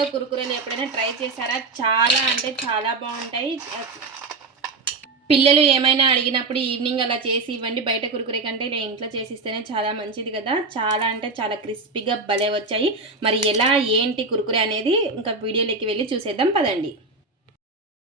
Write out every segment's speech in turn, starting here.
మైదాతో కురుకురలు ఎప్పుడైనా ట్రై చేశారా? చాలా అంటే చాలా బాగుంటాయి. పిల్లలు ఏమైనా అడిగినప్పుడు ఈవినింగ్ అలా చేసి ఇవ్వండి. బయట కురుకురే కంటే నేను ఇంట్లో చేసిస్తేనే చాలా మంచిది కదా. చాలా అంటే చాలా క్రిస్పీగా భలే వచ్చాయి. మరి ఎలా ఏంటి కురుకురే అనేది ఇంకా వీడియోలోకి వెళ్ళి చూసేద్దాం. పదండి.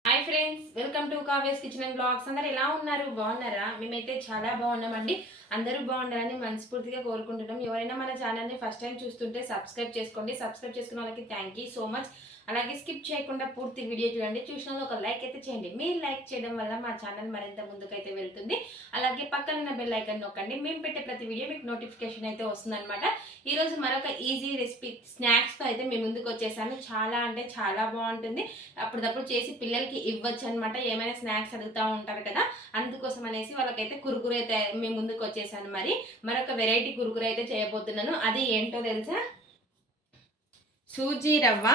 Hi friends welcome to Kavyas kitchen and blogs. అందరు ఎలా ఉన్నారు? బాగున్నారా? మేమైతే చాలా బాగున్నామండి. అందరూ బాగుండాలని మనస్ఫూర్తిగా కోరుకుంటున్నాం. ఎవరైనా మన ఛానల్ని ఫస్ట్ టైం చూస్తుంటే సబ్స్క్రైబ్ చేసుకోండి. సబ్స్క్రైబ్ చేసుకున్న వాళ్ళకి థ్యాంక్ యూ సో మచ్ అలాగే స్కిప్ చేయకుండా పూర్తి వీడియో చూడండి. చూసిన ఒక లైక్ అయితే చేయండి. మీరు లైక్ చేయడం వల్ల మా ఛానల్ మరింత ముందుకైతే వెళ్తుంది. అలాగే పక్కన ఉన్న బెల్ ఐకన్ నొక్కండి. మేము పెట్టే ప్రతి వీడియో మీకు నోటిఫికేషన్ అయితే వస్తుందన్నమాట. ఈరోజు మరొక ఈజీ రెసిపీ స్నాక్స్తో అయితే మేము ముందుకు వచ్చేసాను చాలా అంటే చాలా బాగుంటుంది. అప్పటిదప్పుడు చేసి పిల్లలకి ఇవ్వచ్చు అనమాట ఏమైనా స్నాక్స్ అడుగుతూ ఉంటారు కదా అందుకోసం అనేసి వాళ్ళకైతే కురుకురు అయితే మేము ముందుకు వచ్చేసాను. మరి మరొక వెరైటీ కురుకురు అయితే చేయబోతున్నాను. అది ఏంటో తెలుసా? సూజీ రవ్వ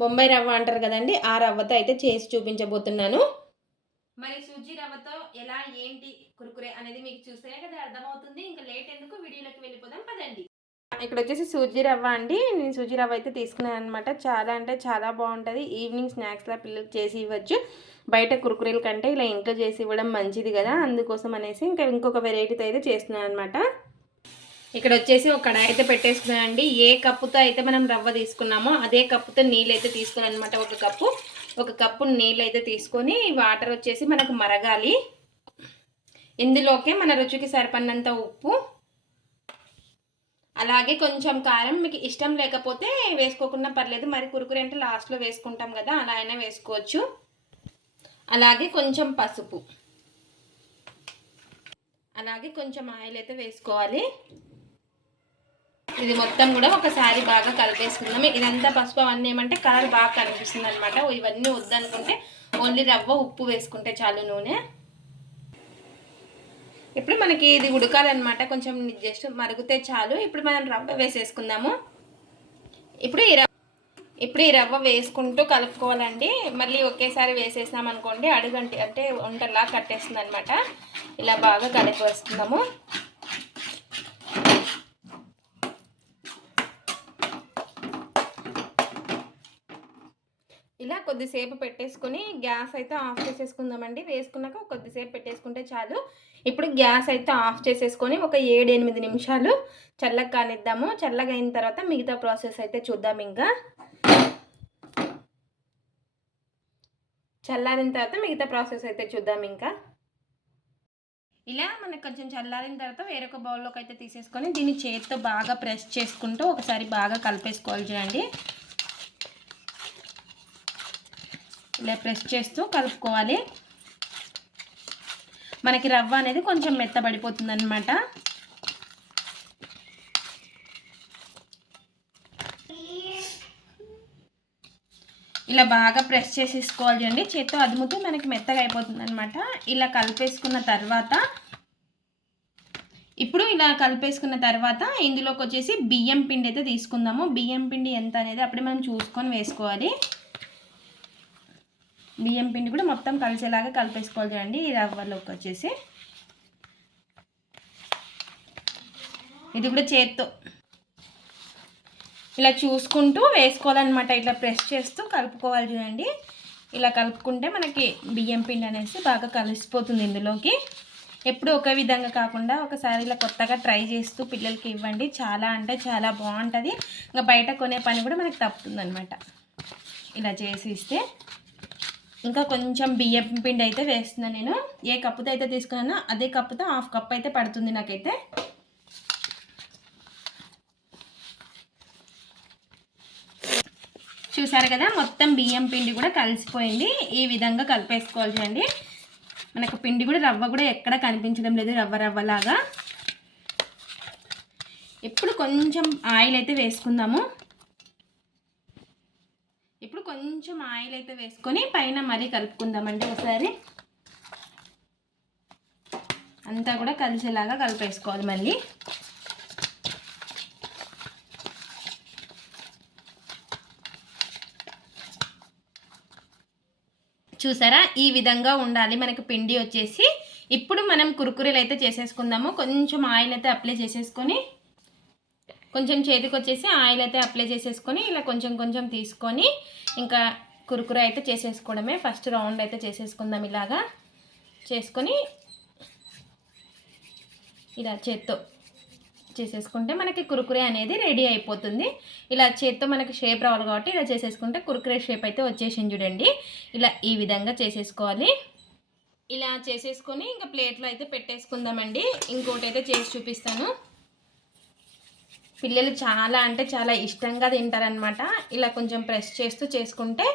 బొంబాయి రవ్వ అంటారు కదండి ఆ రవ్వతో అయితే చేసి చూపించబోతున్నాను. మరి సూజీ రవ్వతో ఎలా ఏంటి కురుకురే అనేది మీకు చూస్తేనే కదా అర్థమవుతుంది. ఇంకా లేట్ ఎందుకు? వీడియోలోకి వెళ్ళిపోదాం పదండి. ఇక్కడ వచ్చేసి సూజీ రవ్వ అండి. నేను సూజీ రవ్వ అయితే తీసుకున్నాను అనమాట చాలా అంటే చాలా బాగుంటుంది. ఈవినింగ్ స్నాక్స్లా పిల్లలకి చేసి ఇవ్వచ్చు. బయట కురుకురేల కంటే ఇలా ఇంట్లో చేసి ఇవ్వడం మంచిది కదా అందుకోసం అనేసి ఇంకా ఇంకొక వెరైటీతో అయితే చేస్తున్నాను అనమాట ఇక్కడ వచ్చేసి ఒక కడాయి అయితే పెట్టేసుకున్నానండి ఏ కప్పుతో అయితే మనం రవ్వ తీసుకున్నామో అదే కప్పుతో నీళ్ళు అయితే తీసుకున్నాను అనమాట ఒక కప్పు. ఒక కప్పు నీళ్ళు అయితే తీసుకొని వాటర్ వచ్చేసి మనకు మరగాలి. ఇందులోకే మన రుచికి సరిపడినంత ఉప్పు. అలాగే కొంచెం కారం మీకు ఇష్టం లేకపోతే వేసుకోకుండా పర్లేదు. మరి కురుకురే అంటే లాస్ట్లో వేసుకుంటాం కదా అలా అయినా వేసుకోవచ్చు. అలాగే కొంచెం పసుపు. అలాగే కొంచెం ఆయిల్ అయితే వేసుకోవాలి. ఇది మొత్తం కూడా ఒకసారి బాగా కలిపేసుకుందాం. ఇదంతా పసుపు అవన్నీ ఏమంటే కలర్ బాగా కనిపిస్తుంది అనమాట ఇవన్నీ వద్దనుకుంటే ఓన్లీ రవ్వ ఉప్పు వేసుకుంటే చాలు నూనె. ఇప్పుడు మనకి ఇది ఉడకాలన్నమాట. కొంచెం జస్ట్ మరుగుతే చాలు. ఇప్పుడు మనం రవ్వ వేసేసుకుందాము. ఇప్పుడు ఈ ఇప్పుడు ఈ రవ్వ వేసుకుంటూ కలుపుకోవాలండి. మళ్ళీ ఒకేసారి వేసేసాం అనుకోండి అడుగంటి అంటే వంటలా కట్టేస్తుంది అనమాట ఇలా బాగా కలిపి కలిపేసుకుందాము ఇలా కొద్దిసేపు పెట్టేసుకొని గ్యాస్ అయితే ఆఫ్ చేసేసుకుందామండి. వేసుకున్నాక కొద్దిసేపు పెట్టేసుకుంటే చాలు. ఇప్పుడు గ్యాస్ అయితే ఆఫ్ చేసేసుకొని ఒక ఏడు ఎనిమిది నిమిషాలు చల్లగా కానిద్దాము. చల్లగా అయిన తర్వాత మిగతా ప్రాసెస్ అయితే చూద్దాం ఇంకా. చల్లారిన తర్వాత మిగతా ప్రాసెస్ అయితే చూద్దాం ఇంకా. ఇలా మనకు కొంచెం చల్లారిన తర్వాత వేరొక బౌల్లోకి అయితే తీసేసుకొని దీన్ని చేతితో బాగా ప్రెస్ చేసుకుంటూ ఒకసారి బాగా కలిపేసుకోవాలి చూడండి. ఇలా ప్రెస్ చేస్తూ కలుపుకోవాలి. మనకి రవ్వ అనేది కొంచెం మెత్తబడిపోతుంది అనమాట ఇలా బాగా ప్రెస్ చేసేసుకోవాలి అండి. చేత్తో అదుముతూ మనకి మెత్తగా అయిపోతుంది అనమాట ఇలా కలిపేసుకున్న తర్వాత ఇప్పుడు ఇలా కలిపేసుకున్న తర్వాత ఇందులోకి వచ్చేసి బియ్యం పిండి అయితే తీసుకుందాము. బియ్యం పిండి ఎంత అనేది అప్పుడే మనం చూసుకొని వేసుకోవాలి. బియ్యం పిండి కూడా మొత్తం కలిసేలాగా కలిపేసుకోవాలి చూడండి ఈ రవ్వలోకి వచ్చేసి. ఇది కూడా చేత్తో. ఇలా చూసుకుంటూ వేసుకోవాలన్నమాట. ఇట్లా ప్రెస్ చేస్తూ కలుపుకోవాలి చూడండి. ఇలా కలుపుకుంటే మనకి బియ్యం పిండి అనేసి బాగా కలిసిపోతుంది ఇందులోకి. ఎప్పుడు ఒకే విధంగా కాకుండా ఒకసారి ఇలా కొత్తగా ట్రై చేస్తూ పిల్లలకి ఇవ్వండి. చాలా అంటే చాలా బాగుంటుంది. ఇంకా బయట కొనే పని కూడా మనకి తప్పుతుందనమాట ఇలా చేసి ఇస్తే ఇంకా కొంచెం బియ్యం పిండి అయితే వేస్తున్నాను నేను. ఏ కప్పుతో అయితే తీసుకున్నానో అదే కప్పుతో హాఫ్ కప్ అయితే పడుతుంది నాకైతే. చూసారు కదా మొత్తం బియ్యం పిండి కూడా కలిసిపోయింది. ఈ విధంగా కలిపేసుకోవాలి చూడండి. మనకు పిండి కూడా రవ్వ కూడా ఎక్కడ కనిపించడం లేదు రవ్వ రవ్వలాగా. ఇప్పుడు కొంచెం ఆయిల్ అయితే వేసుకుందాము. ఇప్పుడు కొంచెం ఆయిల్ అయితే వేసుకొని పైన మరీ కలుపుకుందామండి ఒకసారి. అంతా కూడా కలిసేలాగా కలిపేసుకోవాలి మళ్ళీ. చూసారా? ఈ విధంగా ఉండాలి. మనకి పిండి వచ్చేసి ఇప్పుడు మనం కురుకురేలు అయితే చేసేసుకుందాము. కొంచెం ఆయిల్ అయితే అప్లై చేసేసుకొని కొంచెం చేతికి వచ్చేసి ఆయిల్ అయితే అప్లై చేసేసుకొని ఇలా కొంచెం కొంచెం తీసుకొని ఇంకా కురుకుర అయితే చేసేసుకోవడమే. ఫస్ట్ రౌండ్ అయితే చేసేసుకుందాం ఇలాగా. చేసుకొని ఇలా చేత్తో చేసేసుకుంటే మనకి కురుకురే అనేది రెడీ అయిపోతుంది. ఇలా చేత్తో మనకి షేప్ రావాలి కాబట్టి ఇలా చేసేసుకుంటే కురుకురే షేప్ అయితే వచ్చేసింది చూడండి. ఇలా ఈ విధంగా చేసేసుకోవాలి. ఇలా చేసేసుకొని ఇంకా ప్లేట్లో అయితే పెట్టేసుకుందామండి. ఇంకోటి అయితే చేసి చూపిస్తాను. పిల్లలు చాలా అంటే చాలా ఇష్టంగా తింటారనమాట ఇలా కొంచెం ప్రెస్ చేస్తూ చేసుకుంటే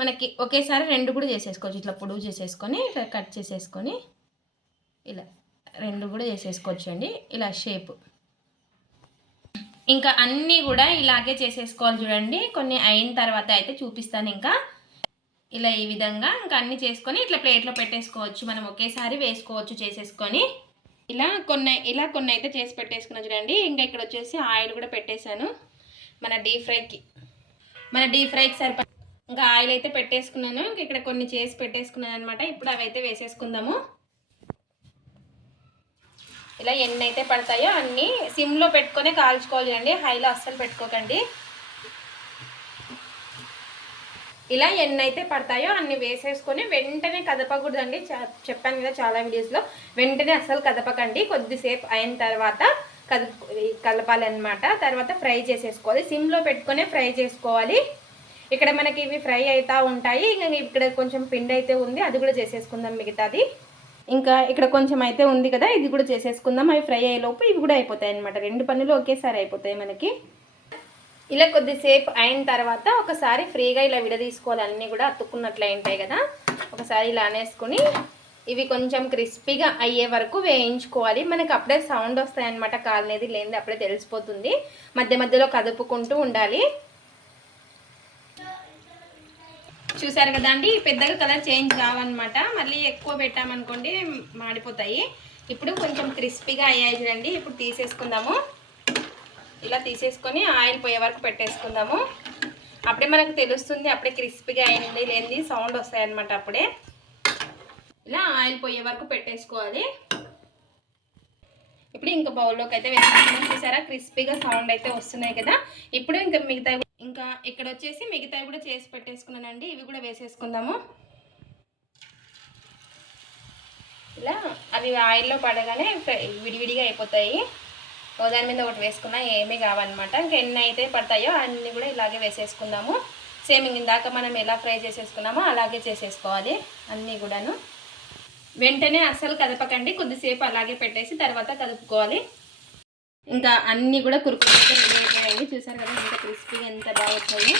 మనకి ఒకేసారి రెండు కూడా చేసేసుకోవచ్చు. ఇట్లా పొడుగు చేసేసుకొని ఇట్లా కట్ చేసేసుకొని ఇలా రెండు కూడా చేసేసుకోవచ్చు అండి ఇలా షేప్. ఇంకా అన్నీ కూడా ఇలాగే చేసేసుకోవాలి చూడండి. కొన్ని అయిన తర్వాత అయితే చూపిస్తాను ఇంకా. ఇలా ఈ విధంగా ఇంకా అన్నీ చేసుకొని ఇట్లా ప్లేట్లో పెట్టేసుకోవచ్చు. మనం ఒకేసారి వేసుకోవచ్చు చేసేసుకొని. ఇలా కొన్ని ఇలా కొన్ని అయితే చేసి పెట్టేసుకున్నాను చూడండి. ఇంకా ఇక్కడ వచ్చేసి ఆయిల్ కూడా పెట్టేశాను. మన డీప్ ఫ్రైకి. మన డీప్ ఫ్రైకి సరిపడ ఇంకా ఆయిల్ అయితే పెట్టేసుకున్నాను. ఇంకా ఇక్కడ కొన్ని చేసి పెట్టేసుకున్నాను అనమాట. ఇప్పుడు అవి అయితే వేసేసుకుందాము. ఇలా ఎన్ని అయితే పడతాయో అన్నీ సిమ్లో పెట్టుకొని కాల్చుకోవాలి అండి. హైలో అస్సలు పెట్టుకోకండి. ఇలా ఎన్ని అయితే పడతాయో అన్ని వేసేసుకొని వెంటనే కదపకూడదండి. చెప్పాను కదా చాలా వీడియోస్లో వెంటనే అస్సలు కదపకండి. కొద్దిసేపు అయిన తర్వాత కదుపు కలపాలి అనమాట తర్వాత ఫ్రై చేసేసుకోవాలి. సిమ్లో పెట్టుకొని ఫ్రై చేసుకోవాలి. ఇక్కడ మనకి ఇవి ఫ్రై అవుతూ ఉంటాయి. ఇంకా ఇక్కడ కొంచెం పిండి అయితే ఉంది. అది కూడా చేసేసుకుందాం మిగతాది. ఇంకా ఇక్కడ కొంచెం అయితే ఉంది కదా ఇది కూడా చేసేసుకుందాం. అవి ఫ్రై అయ్యేలోపు ఇవి కూడా అయిపోతాయి అనమాట రెండు పనులు ఒకేసారి అయిపోతాయి మనకి. ఇలా కొద్దిసేపు అయిన తర్వాత ఒకసారి ఫ్రీగా ఇలా విడదీసుకోవాలి. అన్నీ కూడా అతుక్కున్నట్లు ఉంటాయి కదా. ఒకసారి ఇలా అనేసుకుని ఇవి కొంచెం క్రిస్పీగా అయ్యే వరకు వేయించుకోవాలి. మనకి అప్పుడే సౌండ్ వస్తాయన్నమాట. కాలనేది లేనిది అప్పుడే తెలిసిపోతుంది. మధ్య మధ్యలో కదుపుకుంటూ ఉండాలి. చూసారు కదా అండి? పెద్దగా కలర్ చేంజ్ కావన్నమాట. మళ్ళీ ఎక్కువ పెట్టామనుకోండి మాడిపోతాయి. ఇప్పుడు కొంచెం క్రిస్పీగా అయ్యాయి చూడండి. ఇప్పుడు తీసేసుకుందాము. ఇలా తీసేసుకొని ఆయిల్ పోయే వరకు పెట్టేసుకుందాము. అప్పుడే మనకు తెలుస్తుంది అప్పుడే క్రిస్పీగా అయింది లేనిది సౌండ్ వస్తాయన్నమాట అప్పుడే. ఇలా ఆయిల్ పోయే వరకు పెట్టేసుకోవాలి. ఇప్పుడు ఇంకా బౌల్లోకి అయితే వేసుకుంటున్నాం చూసారా? క్రిస్పీగా సౌండ్ అయితే వస్తున్నాయి కదా. ఇప్పుడు ఇంకా మిగతా ఇంకా ఇక్కడ వచ్చేసి మిగతావి కూడా చేసి పెట్టేసుకున్నానండి. ఇవి కూడా వేసేసుకుందాము. ఇలా అవి ఆయిల్లో పడగానే విడివిడిగా అయిపోతాయి. దాని మీద ఒకటి వేసుకున్నా ఏమీ కావన్నమాట. ఇంకా ఎన్ని అయితే పడతాయో అన్నీ కూడా ఇలాగే వేసేసుకుందాము. సేమ్ ఇందాక మనం ఎలా ఫ్రై చేసేసుకున్నామో అలాగే చేసేసుకోవాలి అన్నీ కూడాను. వెంటనే అస్సలు కదపకండి. కొద్దిసేపు అలాగే పెట్టేసి తర్వాత కదుపుకోవాలి. ఇంకా అన్నీ కూడా కురుకులు రెడీ అయిపోయాయి చూసారు కదా ఇంత క్రిస్పీగా ఎంత బాగా వచ్చాయి.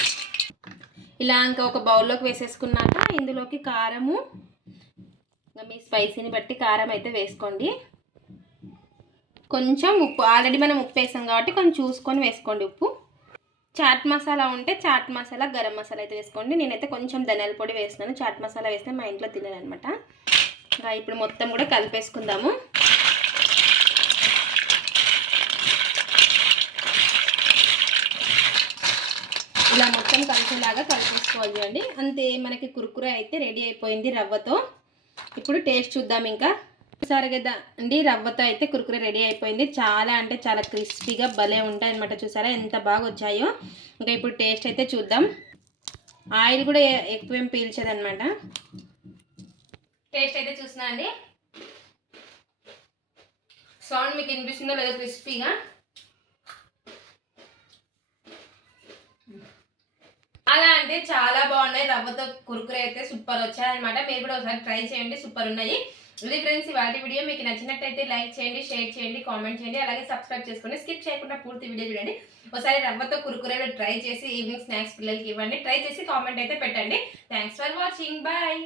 ఇలా ఇంకా ఒక బౌల్లోకి వేసేసుకున్నాక ఇందులోకి కారము మీ స్పైసీని బట్టి కారం అయితే వేసుకోండి. కొంచెం ఉప్పు ఆల్రెడీ మనం ఉప్పు వేసాం కాబట్టి కొంచెం చూసుకొని వేసుకోండి ఉప్పు. చాట్ మసాలా ఉంటే చాట్ మసాలా గరం మసాలా అయితే వేసుకోండి. నేనైతే కొంచెం ధనియాల పొడి వేసినాను చాట్ మసాలా వేస్తే మా ఇంట్లో తినను అనమాట ఇప్పుడు మొత్తం కూడా కలిపేసుకుందాము. ఇలా మొత్తం కలిసేలాగా కలిపేసుకోవాలి చూడండి అంతే మనకి కురుకుర అయితే రెడీ అయిపోయింది రవ్వతో. ఇప్పుడు టేస్ట్ చూద్దాం ఇంకా. ఒకసారి కదా అండి రవ్వతో అయితే కురుకుర రెడీ అయిపోయింది. చాలా అంటే చాలా క్రిస్పీగా భలే ఉంటాయి అనమాట చూసారా ఎంత బాగా వచ్చాయో. ఇంకా ఇప్పుడు టేస్ట్ అయితే చూద్దాం. ఆయిల్ కూడా ఎక్కువేం పీల్చదనమాట టేస్ట్ అయితే చూసినా అండి. సౌండ్ మీకు వినిపిస్తుందో లేదో క్రిస్పీగా. అలా అంటే చాలా బాగున్నాయి. రవ్వతో కురుకురే అయితే సూపర్ వచ్చాయన్నమాట మీరు కూడా ఒకసారి ట్రై చేయండి. సూపర్ ఉన్నాయి. ఇది ఫ్రెండ్స్ వాటి వీడియో మీకు నచ్చినట్టయితే లైక్ చేయండి షేర్ చేయండి కామెంట్ చేయండి. అలాగే సబ్స్క్రైబ్ చేసుకోండి స్కిప్ చేయకుండా పూర్తి వీడియో చూడండి. ఒకసారి రవ్వతో కురుకురేలు ట్రై చేసి ఈవినింగ్ స్నాక్స్ పిల్లలకి ఇవ్వండి. ట్రై చేసి కామెంట్ అయితే పెట్టండి. Thanks for watching bye